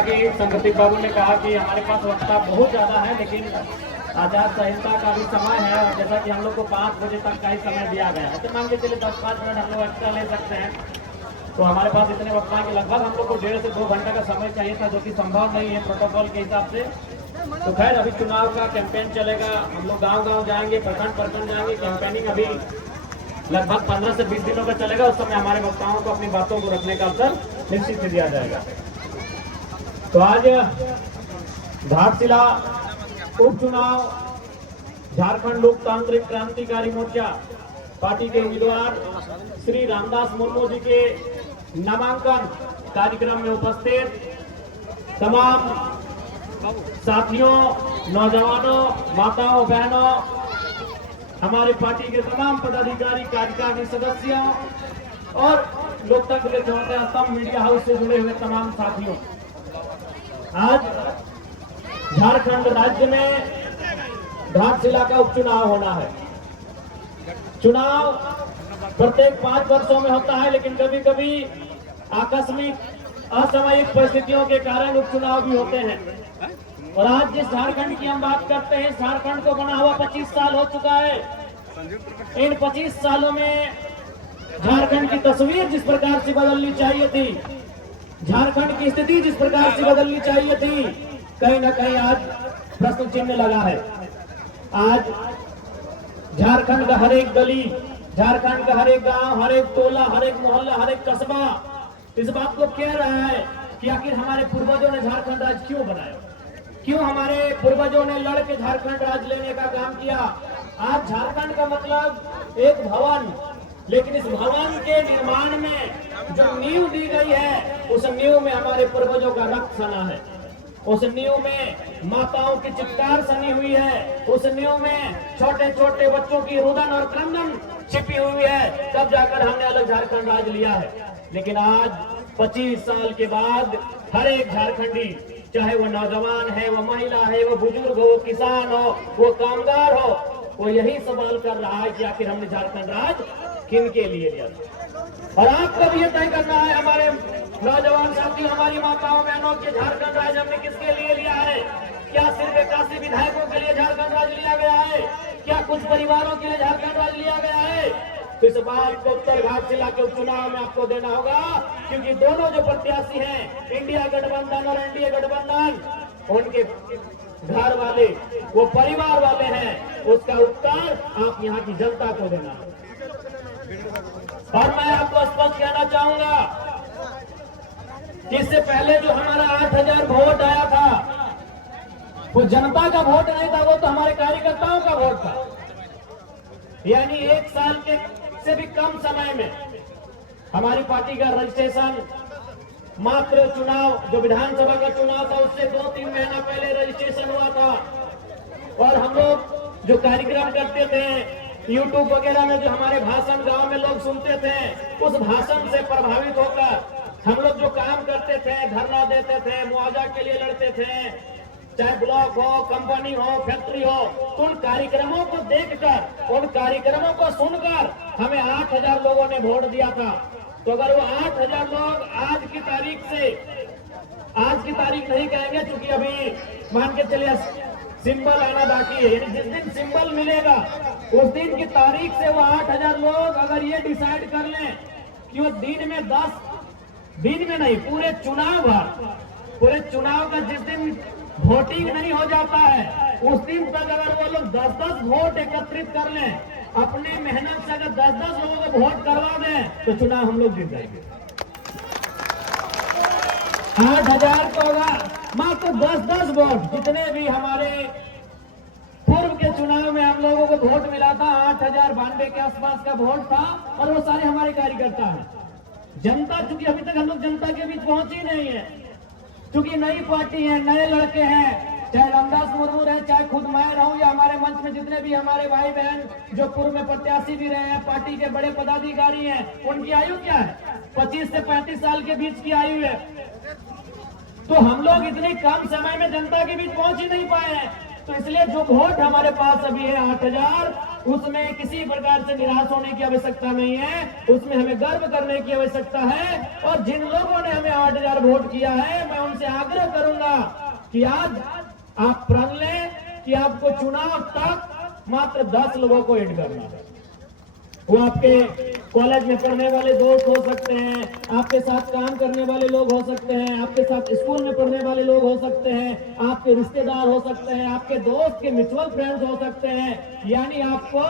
कि संगीत बाबू ने कहा कि हमारे पास वक्ता बहुत ज़्यादा है, लेकिन आचार संहिता का भी समय है और जैसा कि हम लोग को 5 बजे तक का ही समय दिया गया है, तो मान के चलिए 10-5 मिनट हम लोग एक्स्ट्रा ले सकते हैं। तो हमारे पास इतने वक्ता है कि लगभग हम लोग को 1.5 से 2 घंटे का समय चाहिए था, जो कि संभव नहीं है प्रोटोकॉल के हिसाब से। तो खैर, अभी चुनाव का कैंपेन चलेगा, हम लोग गाँव जाएंगे, प्रखंड जाएंगे। कैंपेनिंग अभी लगभग 15 से 20 दिनों का चलेगा। उस समय हमारे वक्ताओं को अपनी बातों को रखने का अवसर निश्चित दिया जाएगा। तो आज घाटशिला उपचुनाव झारखंड लोकतांत्रिक क्रांतिकारी मोर्चा पार्टी के उम्मीदवार श्री रामदास मुर्मू जी के नामांकन कार्यक्रम में उपस्थित तमाम साथियों, नौजवानों, माताओं, बहनों, हमारे पार्टी के तमाम पदाधिकारी, कार्यकारिणी सदस्यों और लोकतंत्र के चौथे स्तंभ मीडिया हाउस से जुड़े हुए तमाम साथियों, आज झारखंड राज्य में घाटशिला का उपचुनाव होना है। चुनाव प्रत्येक 5 वर्षों में होता है, लेकिन कभी कभी आकस्मिक असामयिक परिस्थितियों के कारण उपचुनाव भी होते हैं। और आज जिस झारखंड की हम बात करते हैं, झारखंड को बना हुआ 25 साल हो चुका है। इन 25 सालों में झारखंड की तस्वीर जिस प्रकार से बदलनी चाहिए थी, झारखंड की स्थिति जिस प्रकार से बदलनी चाहिए थी, कहीं ना कहीं आज प्रश्न चिन्ह लगा है। आज झारखंड का हर एक गली, झारखंड का हर एक गांव, हर एक टोला, हर एक मोहल्ला, हर एक कस्बा इस बात को कह रहा है कि आखिर हमारे पूर्वजों ने झारखंड राज्य क्यों बनाया, क्यों हमारे पूर्वजों ने लड़ के झारखंड राज्य लेने का काम किया। आज झारखंड का मतलब एक भवन, लेकिन इस भवन के निर्माण में जो नींव दी गई है, उस नींव में हमारे पूर्वजों का रक्त सना है, उस नींव में माताओं की चित्कार सनी हुई है, उस नींव में छोटे छोटे बच्चों की रुदन और क्रंदन छिपी हुई है, तब जाकर हमने अलग झारखंड राज्य लिया है। लेकिन आज 25 साल के बाद हर एक झारखंडी, चाहे वो नौजवान है, वो महिला है, वो बुजुर्ग हो, किसान हो, वो कामगार हो, वो यही सवाल कर रहा है कि आखिर हमने झारखंड राज्य किन के लिए लिया। और आपको भी ये तय करना है, हमारे नौजवान साथी, हमारी माताओं बहनों के, झारखंड राज्य हमने किसके लिए लिया है। क्या सिर्फ 81 विधायकों के लिए झारखंड राज्य लिया गया है? क्या कुछ परिवारों के लिए झारखंड राज्य लिया गया है? तो इस बात को उत्तर घाटशिला के उपचुनाव में आपको देना होगा, क्योंकि दोनों जो प्रत्याशी हैं, इंडिया गठबंधन और एनडीए गठबंधन, उनके घर वाले, वो परिवार वाले हैं। उसका उत्तर आप यहाँ की जनता को देना है। और मैं आपको स्पष्ट कहना चाहूंगा कि इससे पहले जो हमारा 8000 वोट आया था, वो जनता का वोट नहीं था, वो तो हमारे कार्यकर्ताओं का वोट था। यानी 1 साल के से भी कम समय में हमारी पार्टी का रजिस्ट्रेशन, मात्र चुनाव जो विधानसभा का चुनाव था उससे 2-3 महीना पहले रजिस्ट्रेशन हुआ था। और हम लोग जो कार्यक्रम करते थे यूट्यूब वगैरह में, जो हमारे भाषण गांव में लोग सुनते थे, उस भाषण से प्रभावित होकर हम लोग जो काम करते थे, धरना देते थे, मुआवजा के लिए लड़ते थे, चाहे ब्लॉक हो, कंपनी हो, फैक्ट्री हो, तो उन कार्यक्रमों को देखकर, उन कार्यक्रमों को सुनकर हमें 8000 लोगों ने वोट दिया था। तो अगर वो 8000 लोग आज की तारीख नहीं कहेंगे, क्योंकि अभी मान के चलिए सिंबल आना बाकी है, यानी जिस दिन सिंबल मिलेगा उस दिन की तारीख से वो 8000 लोग अगर ये डिसाइड कर लें कि वो दिन में 10 दिन में नहीं, पूरे चुनाव का जिस दिन वोटिंग नहीं हो जाता है, उस दिन तक अगर वो लोग 10-10 वोट एकत्रित कर लें, अपने मेहनत से अगर 10-10 लोगों को वोट करवा दें, तो चुनाव हम लोग जीत जाएंगे। 8000 को होगा मात्र 10-10 वोट, जितने भी हमारे पूर्व के चुनाव में हम लोगों को वोट मिला था, 8092 के आसपास का वोट था, और वो सारे हमारे कार्यकर्ता हैं। जनता, चूंकि अभी तक हम लोग जनता के बीच पहुंची नहीं है, क्योंकि नई पार्टी है, नए लड़के हैं, चाहे रामदास मुर्मू रहे, चाहे खुद मैं रहूं, या हमारे मंच में जितने भी हमारे भाई बहन जो पूर्व में प्रत्याशी भी रहे हैं, पार्टी के बड़े पदाधिकारी हैं, उनकी आयु क्या है? 25 से 35 साल के बीच की आयु है। तो हम लोग इतने कम समय में जनता के बीच पहुंच ही नहीं पाए हैं। तो इसलिए जो वोट हमारे पास अभी है 8000, उसमें किसी प्रकार से निराश होने की आवश्यकता नहीं है, उसमें हमें गर्व करने की आवश्यकता है। और जिन लोगों ने हमें 8,000 वोट किया है, मैं उनसे आग्रह करूंगा कि आज आप प्रण लें कि आपको चुनाव तक मात्र 10 लोगों को ऐड करना है। वो आपके कॉलेज में पढ़ने वाले दोस्त हो सकते हैं, आपके साथ काम करने वाले लोग हो सकते हैं, आपके साथ स्कूल में पढ़ने वाले लोग हो सकते हैं, आपके रिश्तेदार हो सकते हैं, आपके दोस्त के म्यूचुअल फ्रेंड्स हो सकते हैं। यानी आपको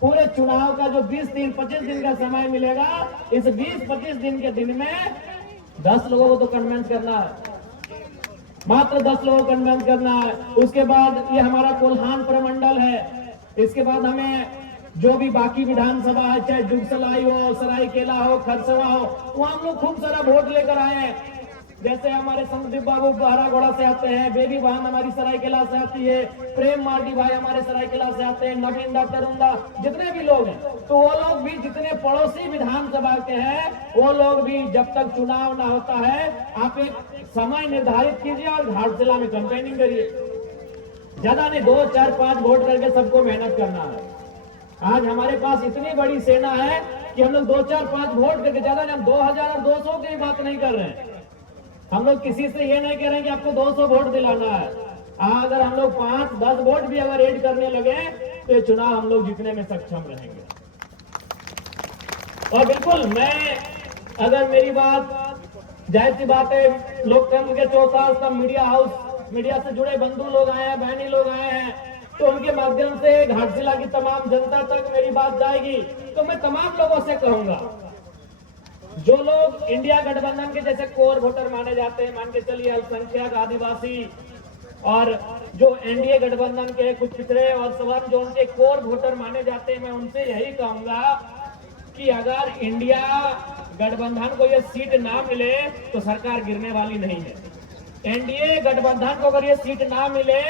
पूरे चुनाव का जो 20 दिन 25 दिन का समय मिलेगा, इस 20-25 दिन के दिन में 10 लोगों को तो कन्विंस करना है, मात्र 10 लोगों को कन्विंस करना है। उसके बाद ये हमारा कोल्हान प्रमंडल है। इसके बाद हमें जो भी बाकी विधानसभा है, चाहे जुगसलाई हो, सरायकेला हो, खरसवा हो, वहां हम लोग खूब सारा वोट लेकर आए हैं। जैसे हमारे संदीप बाबू बहरागोड़ा से आते हैं, बेबी बहन हमारी सरायकेला से आती है, प्रेम मार्डी भाई हमारे सरायकेला से आते हैं, नवीन तरुणदा, जितने भी लोग हैं, तो वो लोग भी जितने पड़ोसी विधानसभा के हैं, वो लोग भी जब तक चुनाव ना होता है, आप एक समय निर्धारित कीजिए और घाटशिला में कैंपेनिंग करिए। ज्यादा नहीं, 2, 4, 5 वोट करके सबको मेहनत करना है। आज हमारे पास इतनी बड़ी सेना है कि हम लोग 2, 4, 5 वोट करके, ज्यादा नहीं, हम 2,200 की बात नहीं कर रहे हैं। हम लोग किसी से ये नहीं कह रहे हैं कि आपको 200 वोट दिलाना है। अगर हम लोग 5-10 वोट भी अगर ऐड करने लगे तो ये चुनाव हम लोग जीतने में सक्षम रहेंगे। और बिल्कुल मैं, अगर मेरी बात, जाहिर सी बात है, लोकतंत्र के चौथा स्तंभ मीडिया हाउस, मीडिया से जुड़े बंधु लोग आए हैं, बहनी लोग आए हैं, तो उनके माध्यम से घाटशिला की तमाम जनता तक मेरी बात जाएगी। तो मैं तमाम लोगों से कहूंगा, जो लोग इंडिया गठबंधन के जैसे कोर वोटर माने जाते हैं, मान के चलिए अल्पसंख्यक, आदिवासी, और जो एनडीए गठबंधन के कुछ पिछड़े और सवर्ण जो उनके कोर वोटर माने जाते हैं, मैं उनसे यही कहूंगा कि अगर इंडिया गठबंधन को ये सीट ना मिले तो सरकार गिरने वाली नहीं है। एनडीए गठबंधन को अगर ये सीट ना मिले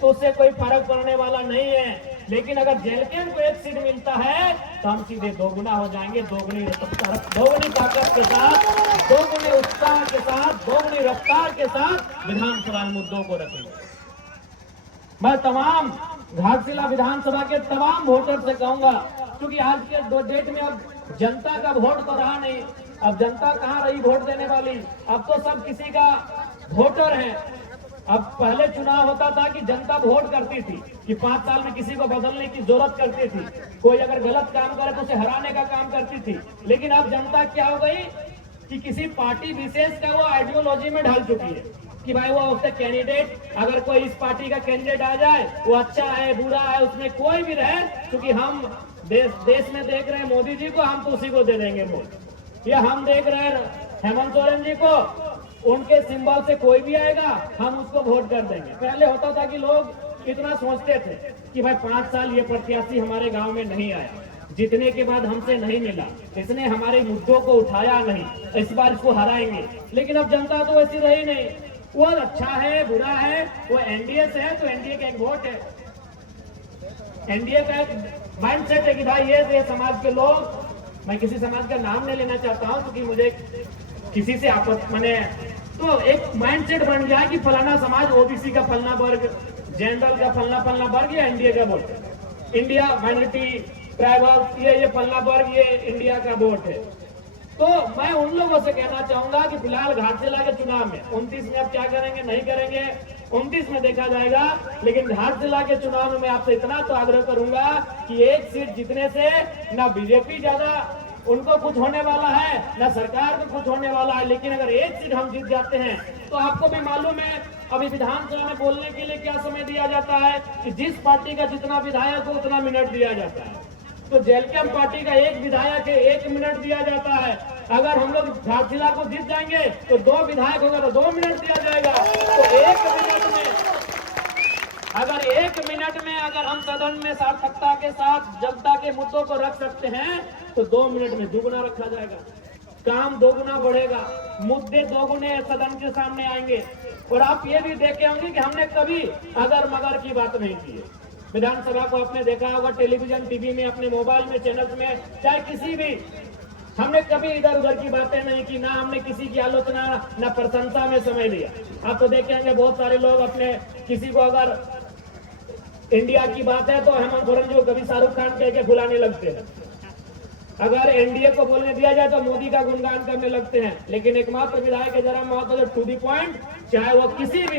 तो उससे कोई फर्क पड़ने वाला नहीं है। लेकिन अगर जेलकेम को एक सीट मिलता है तो हम सीधे दोगुना हो जाएंगे, दोगुनी ताकत के साथ, दोगुने उत्साह के साथ, दोगुनी रफ्तार के साथ विधानसभा मुद्दों को रखेंगे। मैं तमाम घाटशिला विधानसभा के तमाम वोटर से कहूंगा, क्योंकि आज के डेट में अब जनता का वोट तो रहा नहीं, अब जनता कहाँ रही वोट देने वाली, अब तो सब किसी का वोटर है। अब पहले चुनाव होता था कि जनता वोट करती थी कि 5 साल में किसी को बदलने की जरूरत करती थी, कोई अगर गलत काम करे तो उसे हराने का काम करती थी। लेकिन अब जनता क्या हो गई कि किसी पार्टी विशेष का वो आइडियोलॉजी में ढल चुकी है कि भाई वो उससे कैंडिडेट, अगर कोई इस पार्टी का कैंडिडेट आ जाए, वो अच्छा है बुरा है, उसमें कोई भी रहे, क्योंकि हम देश में देख रहे हैं मोदी जी को, हम तो उसी को दे देंगे वोट। या हम देख रहे हैं हेमंत सोरेन जी को, उनके सिंबल से कोई भी आएगा हम उसको वोट कर देंगे। पहले होता था कि लोग इतना सोचते थे कि भाई 5 साल ये प्रत्याशी हमारे गांव में नहीं आया, जीतने के बाद हमसे नहीं मिला, इसने हमारे मुद्दों को उठाया नहीं, इस बार इसको हराएंगे। लेकिन अब जनता तो वैसी रही नहीं, वो अच्छा है बुरा है, वो एनडीए से है तो एनडीए का एक वोट है, एनडीए का एक माइंडसेट है कि भाई ये समाज के लोग, मैं किसी समाज का नाम नहीं लेना चाहता हूँ क्योंकि मुझे किसी से आपस मैंने, तो एक माइंडसेट बन गया कि फलाना समाज, ओबीसी का फलना वर्ग, जनरल का फलना वर्ग, ये इंडिया का वोट है, इंडिया माइनॉरिटी ट्राइबल ये फलना वर्ग, ये इंडिया का वोट है। तो मैं उन लोगों से कहना चाहूंगा कि फिलहाल घाटशिला के चुनाव में 29 में अब क्या करेंगे नहीं करेंगे 29 में देखा जाएगा, लेकिन घाटशिला के चुनाव में मैं आपसे इतना तो आग्रह करूंगा कि एक सीट जीतने से ना बीजेपी ज्यादा उनको कुछ होने वाला है, ना सरकार को कुछ होने वाला है, लेकिन अगर एक सीट हम जीत जाते हैं तो आपको भी मालूम है अभी विधानसभा में बोलने के लिए क्या समय दिया जाता है कि जिस पार्टी का जितना विधायक हो उतना मिनट दिया जाता है। तो जेलकेम पार्टी का एक विधायक है, 1 मिनट दिया जाता है। अगर हम लोग घाटशिला को जीत जाएंगे तो 2 विधायक होगा तो 2 मिनट दिया जाएगा। तो 1 मिनट में अगर हम सदन में सार्थकता के साथ जनता के मुद्दों को रख सकते हैं तो 2 मिनट में दुगुना रखा जाएगा, काम दोगुना बढ़ेगा, मुद्दे दोगुने सदन के सामने आएंगे। और आप ये भी देखे होंगे कि हमने कभी अगर मगर की बात नहीं की है। विधानसभा को आपने देखा होगा टेलीविजन टीवी में, अपने मोबाइल में, चैनल में, चाहे किसी भी, हमने कभी इधर उधर की बातें नहीं की, ना हमने किसी की आलोचना ना प्रशंसा में समय लिया। आप तो देखेंगे बहुत सारे लोग अपने किसी को अगर इंडिया की बात है तो हेमंत सोरेन जी को कभी शाहरुख खान कह के बुलाने लगते हैं। अगर एनडीए को बोलने दिया जाए तो मोदी का गुणगान करने लगते हैं। लेकिन एकमात्र विधायक है जयराम महतो जो टू दी पॉइंट, चाहे वो किसी भी